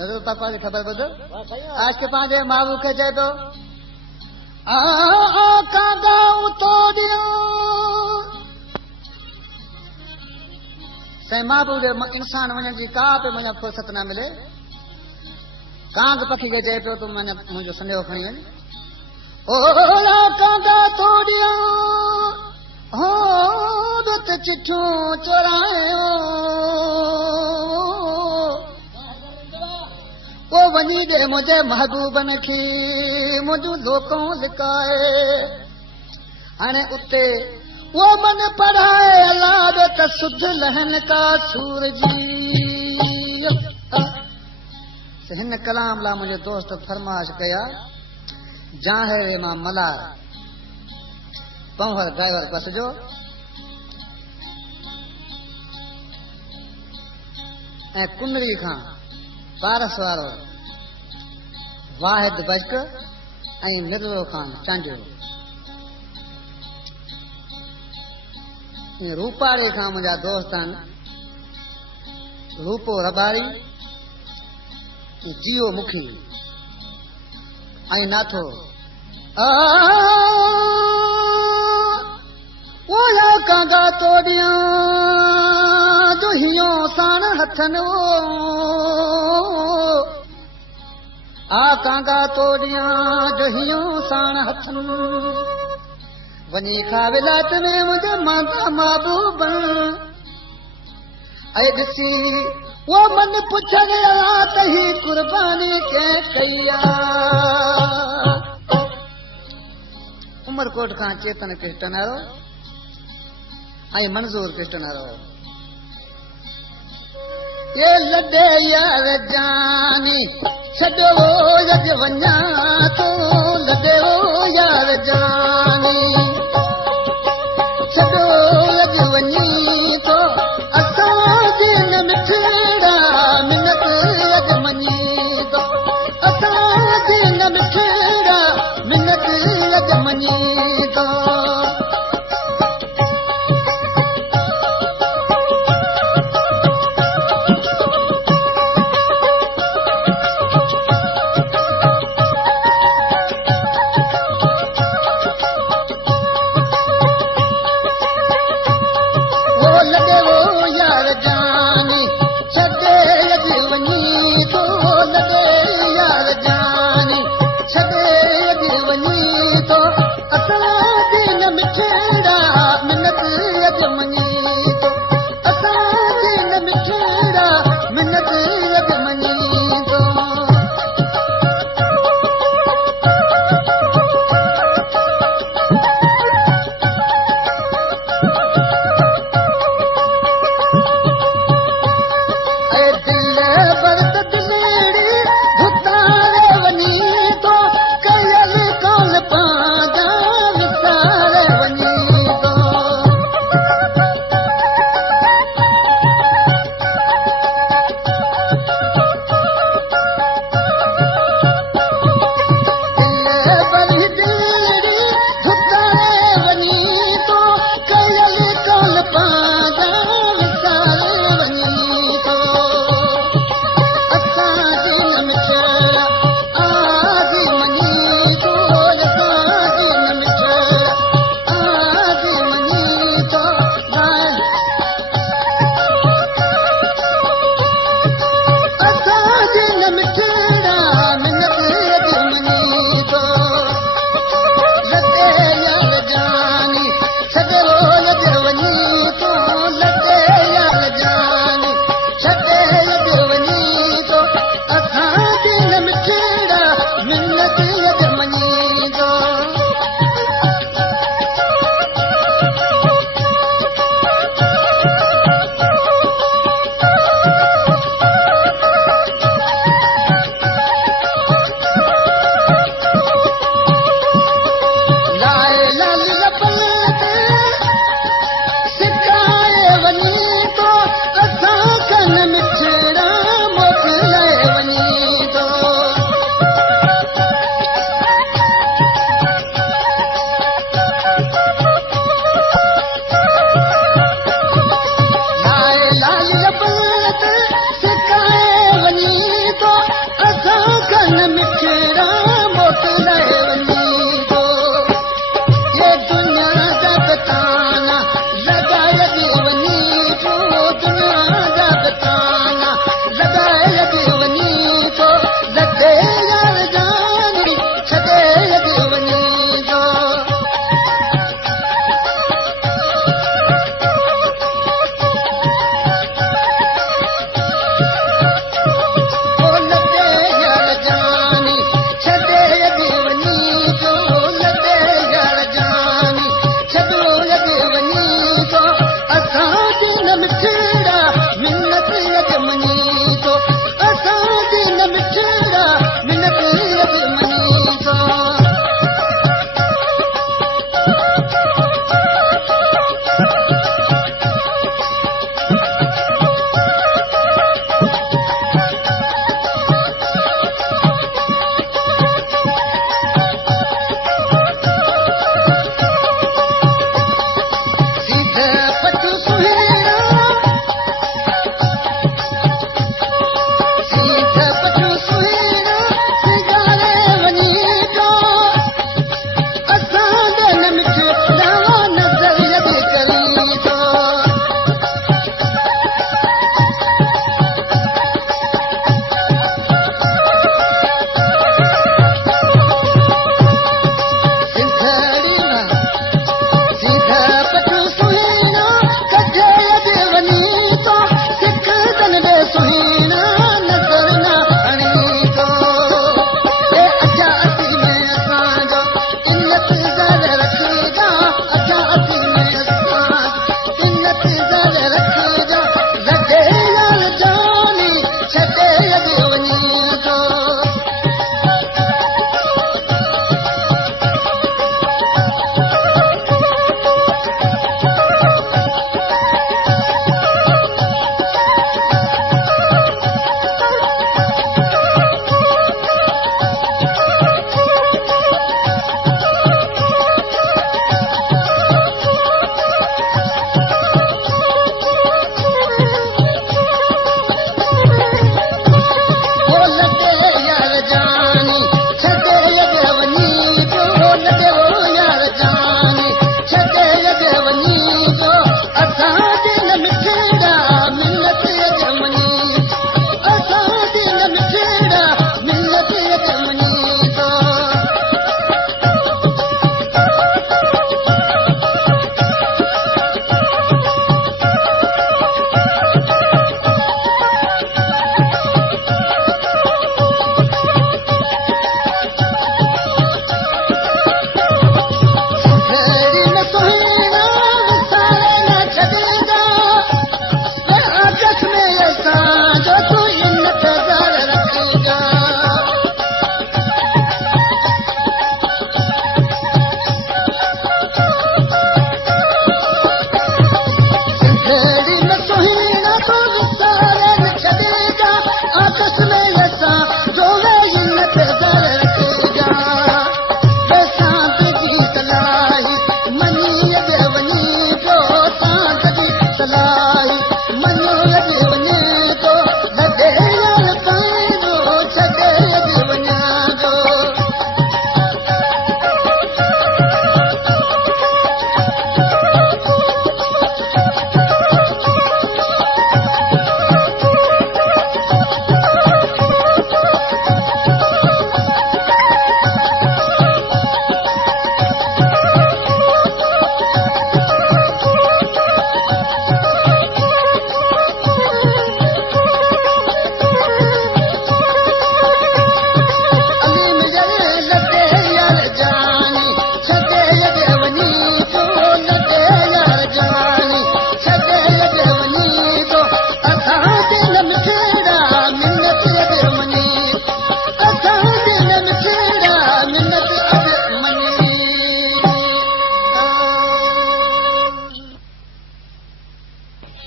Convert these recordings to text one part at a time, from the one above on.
नजर पापा की खबर बदल आज के पांच माबू के चए तो कांदा उतोड़ियो से माबू दे इंसान वञण जी का पे मुझे फुर्सत न मिले कांग पखी के चए पियो तूं मुंहिंजो सुनेहो खणी वञ ओला कांदा तोड़ियो हो त चिठियूं चोरायो ओ वञी ॾे मुंहिंजे महबूबन खे मुंहिंजूं लोकों लिकाए हाणे उते वो मन पढ़ाए अल्लाह त सुध लहन का सूरज हिन कलाम ला मुंहिंजो दोस्त फरमाइश कया जाहिर मां मलार पंवर ड्राइवर बस जो ऐं कुनरी खां पारस वारो वाहिद बश्क ऐं मिर्ज़ो खान चांडियो रूपाड़े खां मुंहिंजा दोस्त आहिनि रूपो रबारी जियो मुखी ऐं नाथो ओला कांगा तोड़िया जो हियो साण हथन आ कांगा तोड़िया जो हियो साण हथन वञी खा विलायत में मुंहिंजा माता महबूब ऐं ॾिसी वो मन पुछण त ही कुर्बानी कंहिं कई उमरकोट खां चेतन कृष्ण वारो ऐं मंज़ूर कृष्ण वारो ये लॾे यार जानी छॾो यज वञा तो लॾे यार जानी छॾो यज वञी तो असांजे न मिठड़ा मिनत यज मञी तो असांजे न मिठड़ा मिनत यज मञी तो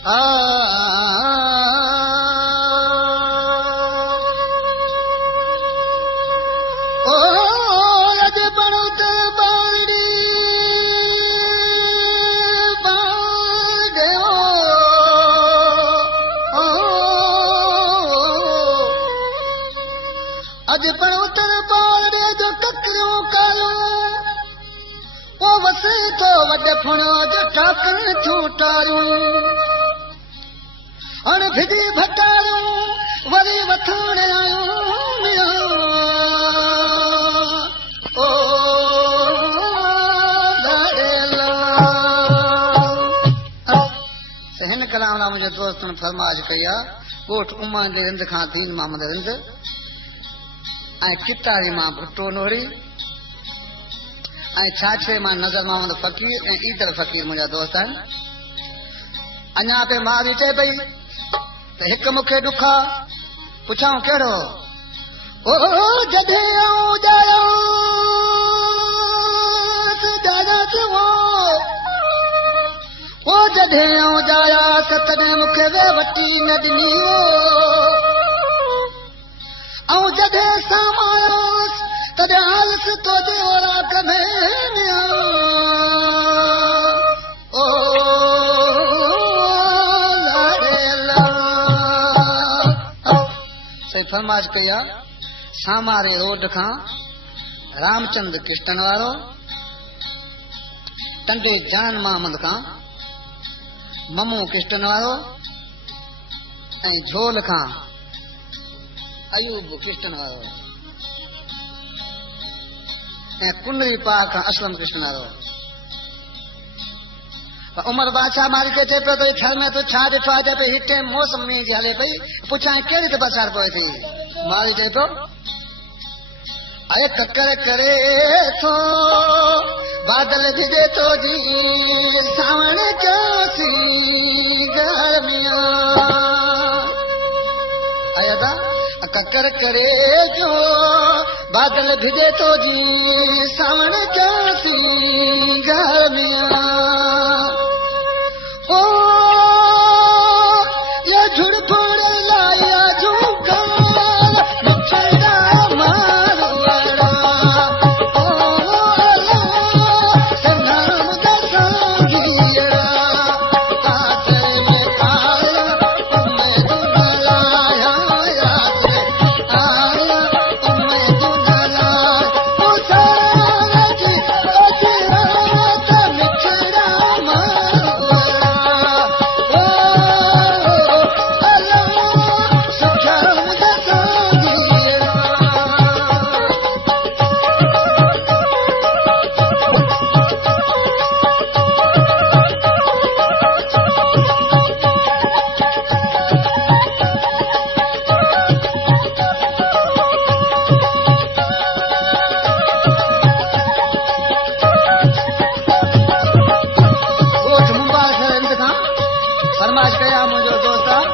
अज पणोतर बाड़े जो ककरियों कालो ओ वसे तो वॾे फुणो जो टाकन छूटारियूं अण भिजी भटारियूं वरी वठण आयूं ओ हिन कलाम लाइ मुंहिंजे दोस्तनि फरमाइश कई आहे ॻोठ उमर जे रिंद खां दीन मोहम्मद रिंद ऐं कितारी मां भुट्टो नोरी ऐं छाछे मां नज़र मोहम्मद फ़कीर ऐं ईदर फ़कीर मुंहिंजा दोस्त आहिनि। अञा पे मां बि चए पई त हिकु मूंखे ॾुख आहे पुछां कहिड़ो ओ जॾहिं आऊं ॼायास ओ जॾहिं आऊं ॼायास तॾहिं मूंखे वे वठी न ॾिनी ऐं जॾहिं सामायोस तॾहिं आयुस तुंहिंजे औलाद में ओ सही फरमाइश कई आहे सामारे रोड खां रामचंद कृष्णन वारो टंडे जान मोहम्मद खां ममू कृष्णन वारो ऐं झोल खां अयूब कृष्णन वारो ऐं कुंडरी पा खां असलम कृष्णन वारो उमर बादशाह मारी के चए पियो त घर में तूं छा ॾिठो आहे चए पई हिते मौसमी जी हले पई पुछां कहिड़ी त बरसात पए थी मारी चए पियो अरे ककर करे थो बादल भिजे थो जी सावण कयोसी गर्मियां आया था ककर करे जो बादल भिजे तो जी सावण कयोसी गर्मियां ओ ये झुड़ फोड़ लाया झुका मच्छरा मारवाड़ा ओ सनाम दसांगिया आतर में आया मैं दुलाया आया मैं दुलाया ओ सारा जी रात मच्छरा मारवाड़ा ओ अल्लाह सनाम दसांगिया ॻोठ मुबारक रिंद खां फरमाइश कया मुंहिंजो दोस्त आहे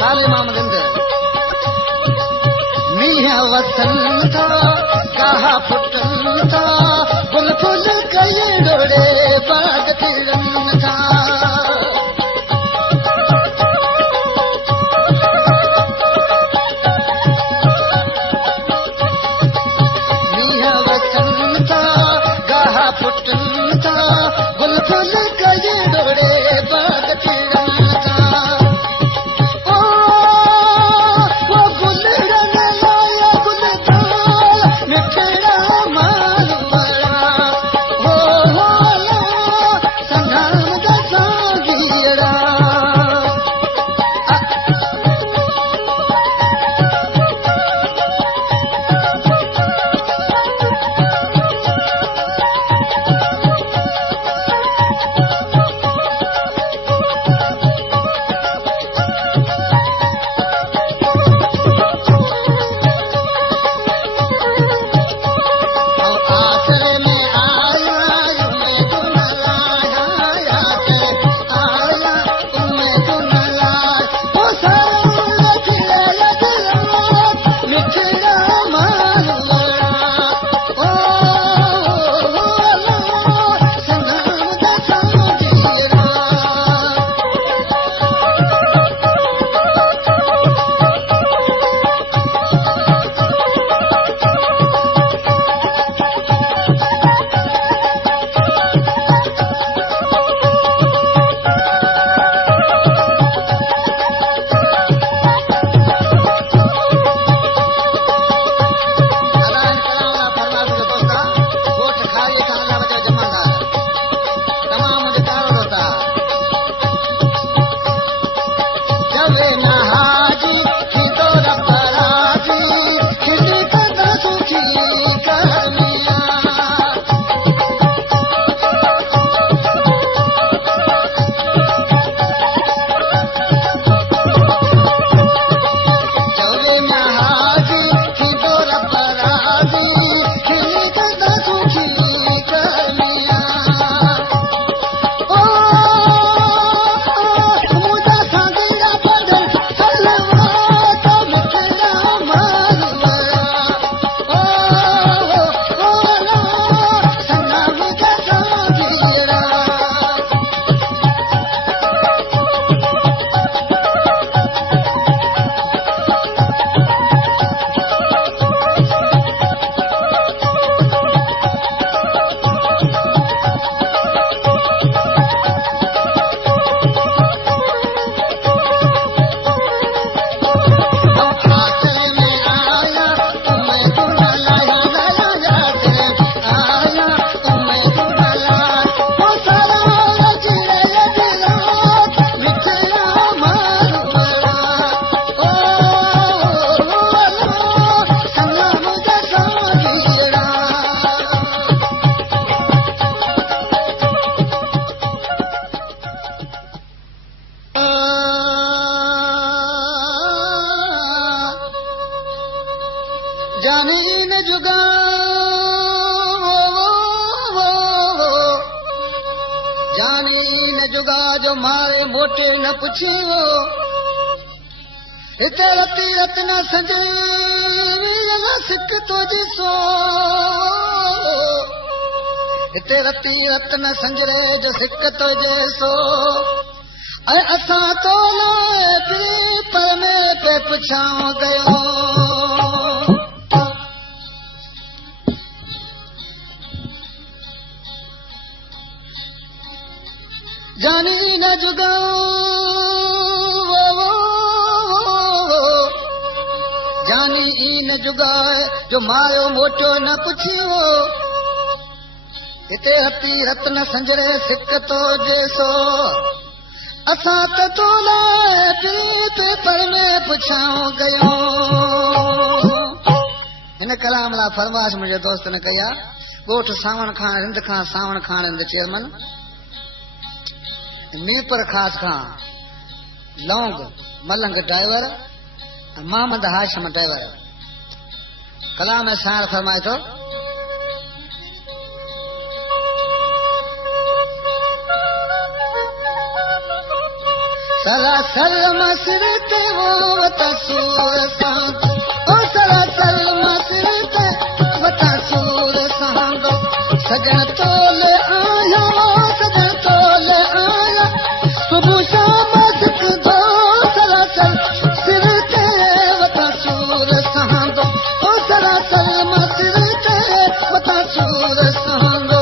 साले मोहम्मद रिंद मींहं वसनि था कहा फुटनि था गुल फुल कई डोड़े बाग फिरनि था मींहं वसनि था गाह फुटनि था गुल फुल कई डोड़े बाग फिरनि था ओ वो गुल रंग लाया गुल थाल मिठड़ा मालवड़ा हो ला संघा जुगा जो मारे मोटे न पुछियो हिते रती रत्न संजरी सिक तो जिसो हिते रती रत्न संजरे जो सिक तो जैसो असां तो लाइ पर में पे पुछां गयो जानी न जुगाओ जानी न जुगाए जो मायो मोटो न पुछियो हिते हती रत्न संजरे सिक तो जैसो असां त तो लाइ पेपर में पुछां गयो हिन कलाम लाइ फरमाइश मुंहिंजे दोस्त ने कई आहे ॻोठ सावण खान रिंद खां सावण खान रिंद चेयरमैन मीरपुर खास खां लौंग मलंग ड्राइवर मोहम्मद हाशिम ड्राइवर कलाम में शायर फरमाए थो सरासर मसर ते वो तसूर सांग ओ सरासर मसर ते वो तसूर सांग सजन तोले आया सजन तोले आया सुबह शाम सिक दो सरासर सिर ते वो तसूर सांग ओ सरासर मसर ते वो तसूर सांग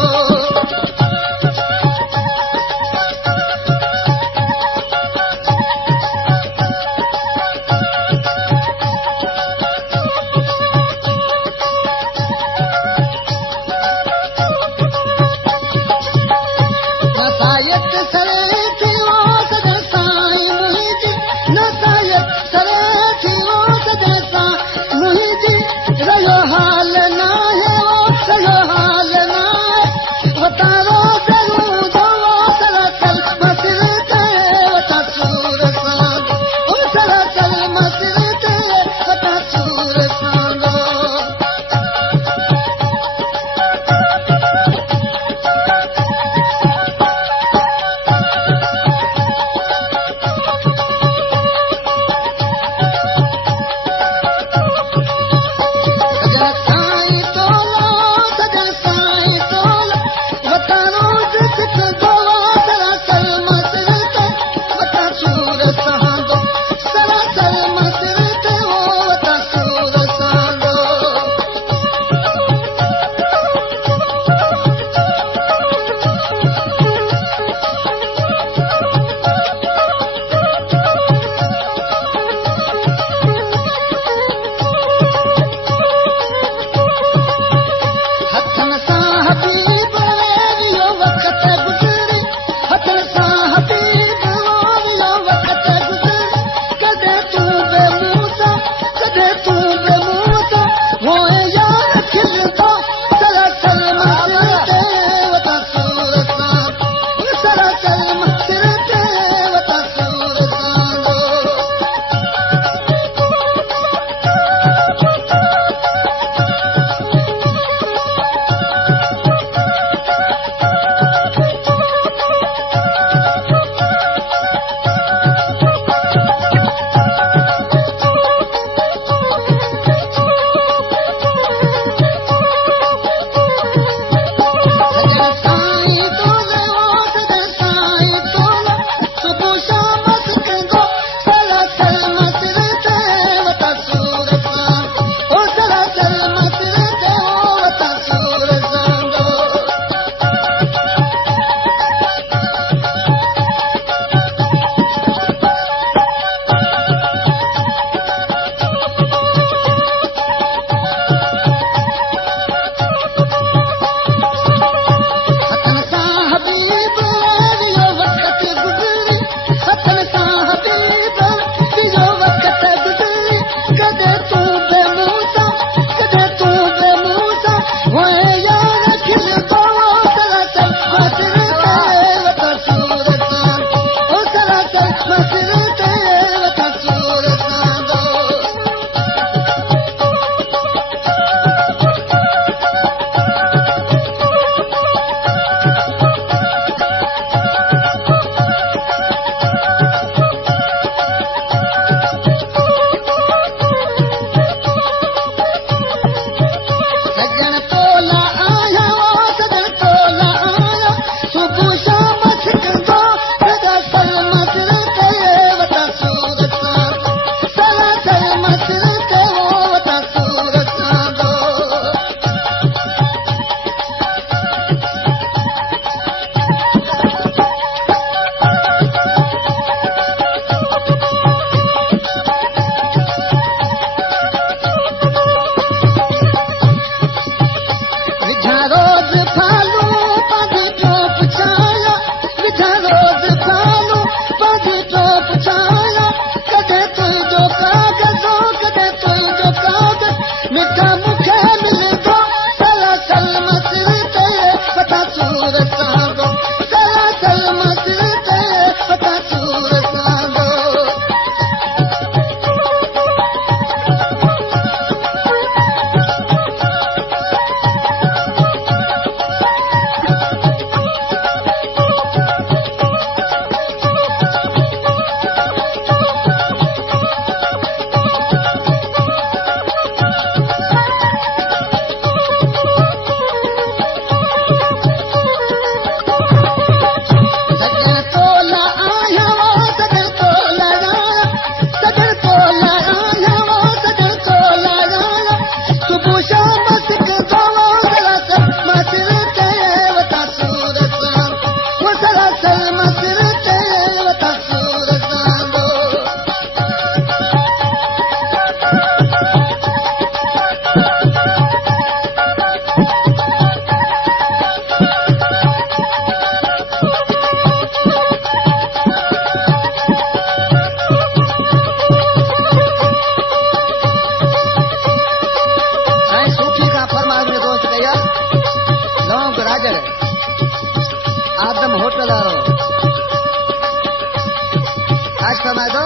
आज फरमाए दो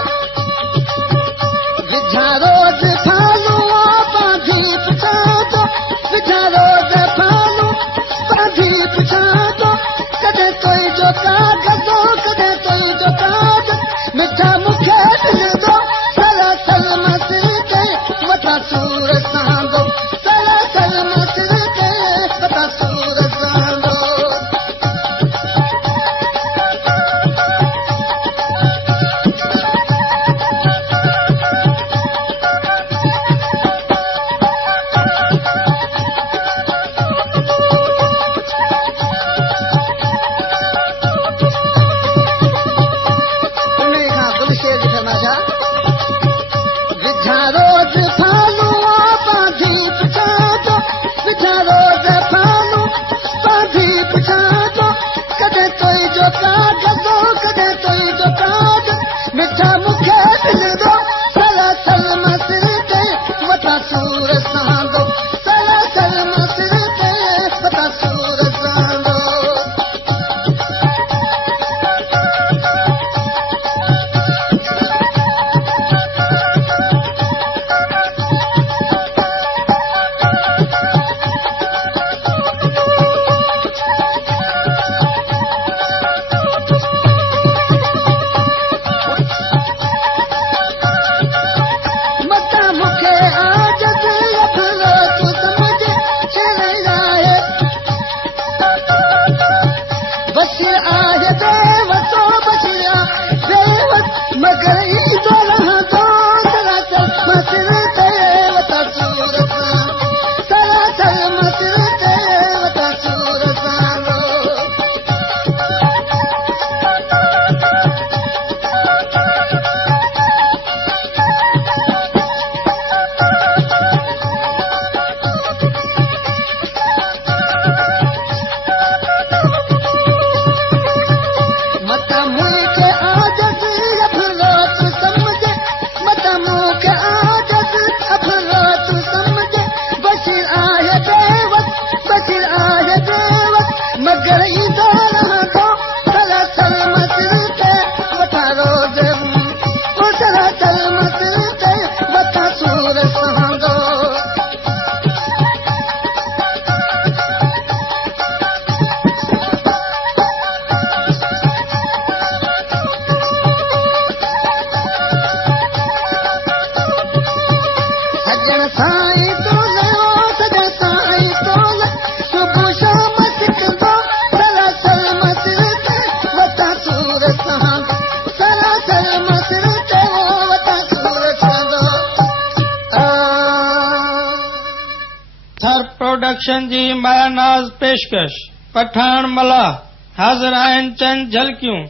विझा रोज फालू बांधी पुछा दो विझा रोज फालू बांधी पुछा दो कदे कोई जो कागज़ो कदे कोई जो कागज़ मिठा मुखे दिल दो सलासल मसिर के वता सूर सांदो सलासल मसिर के वता सूर सांदो विझा रोज फालू बांधी पुछा दो विझा रोज फालू बांधी पुछा दो कदे कोई जो कागज़ो कदे कोई जो कागज़ मिठा मुखे दिल दो सलासल मसिर के वता सूर सांदो सलासल मसिर के वता सूर सांदो बशीर आहे देवतो बशीर देवत मगर ई तो रहंदो सलासल मसिर ते वता सूर सांदो सलासल मसिर ते वता सूर सांदो मगर ई तो रहंदो सलासल मसिर ते वता रोज सलासल मसिर ते वता सूर सांदो सजन साईं तोले सजन साईं तोले सुबह शाम सिकंदो सलासल मसिर ते वता सूर सांदो सलासल मसिर ते वता सूर सांदो थर प्रोडक्शन जी मायानाज़ पेशकश पठान मला हाज़िर आहिनि चंद झलकियूं